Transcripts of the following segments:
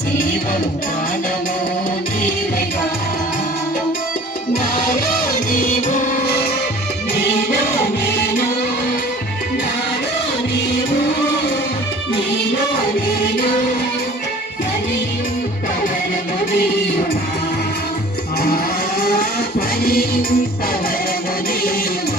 నా జీవం ప్రాణము నీవెగా నాలో నీవు నీలో నేను నాలో నీవు నీలో నేను ఫలింపవరము నీయుమా ఫలింపవరము నీయుమా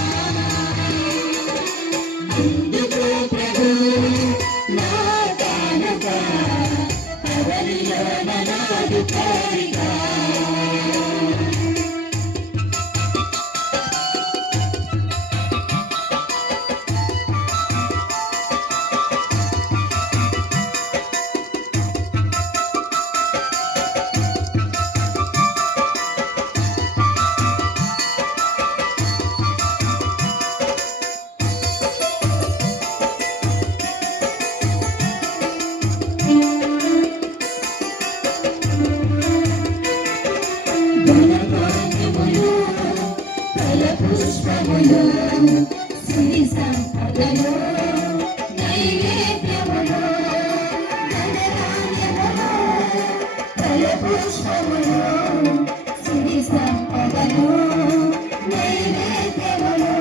నైవేద్యములు,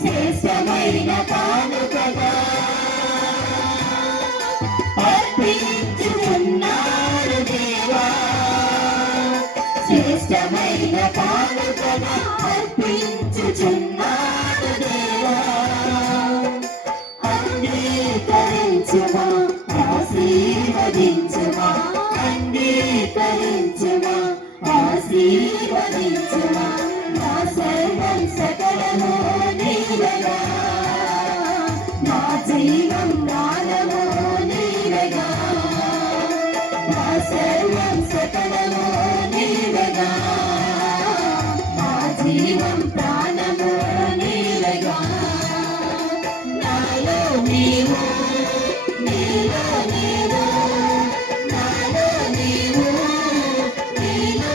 శ్రేష్టమైన కానుకగా అర్పించుచున్నాడు దేవా శ్రేష్టమైన కానుకగా అర్పించుచున్నాడు దేవా అంగీకరించుమా ఆశీర్వదించుమా అంగీకరించుమా ఆశీర్వదించుమా జీవం ప్రాణము నాలో నీవు నీలో నాలో నీవు నీలో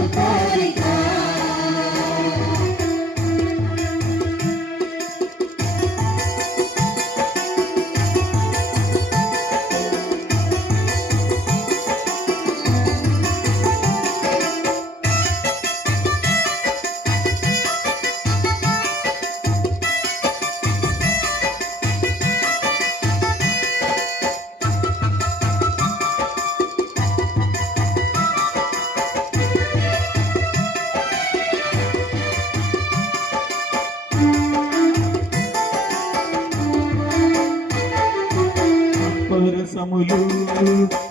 పరసములు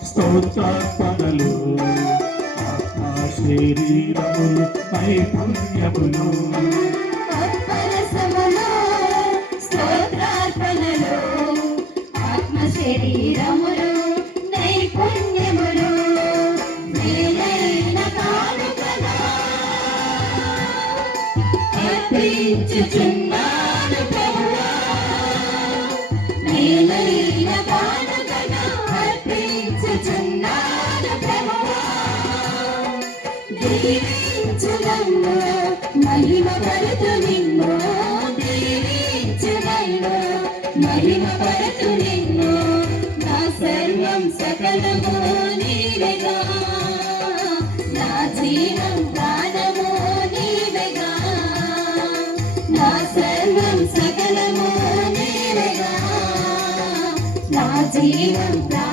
స్తోత్రార్పణలు ఆత్మ శరీరములు నైపుణ్యములు అప్పరసములు, శరీరములు నైపుణ్యములు. మేలైన దీవించగలను మహిమ పరతు నిన్ను. దీవించగలను మహిమ పరతు నిన్ను. నా సర్వం సకలము నీవేగా. నా జీవం ప్రాణము నీవేగా. నా సర్వం సకలము నీవేగా. నా జీవం ప్రాణము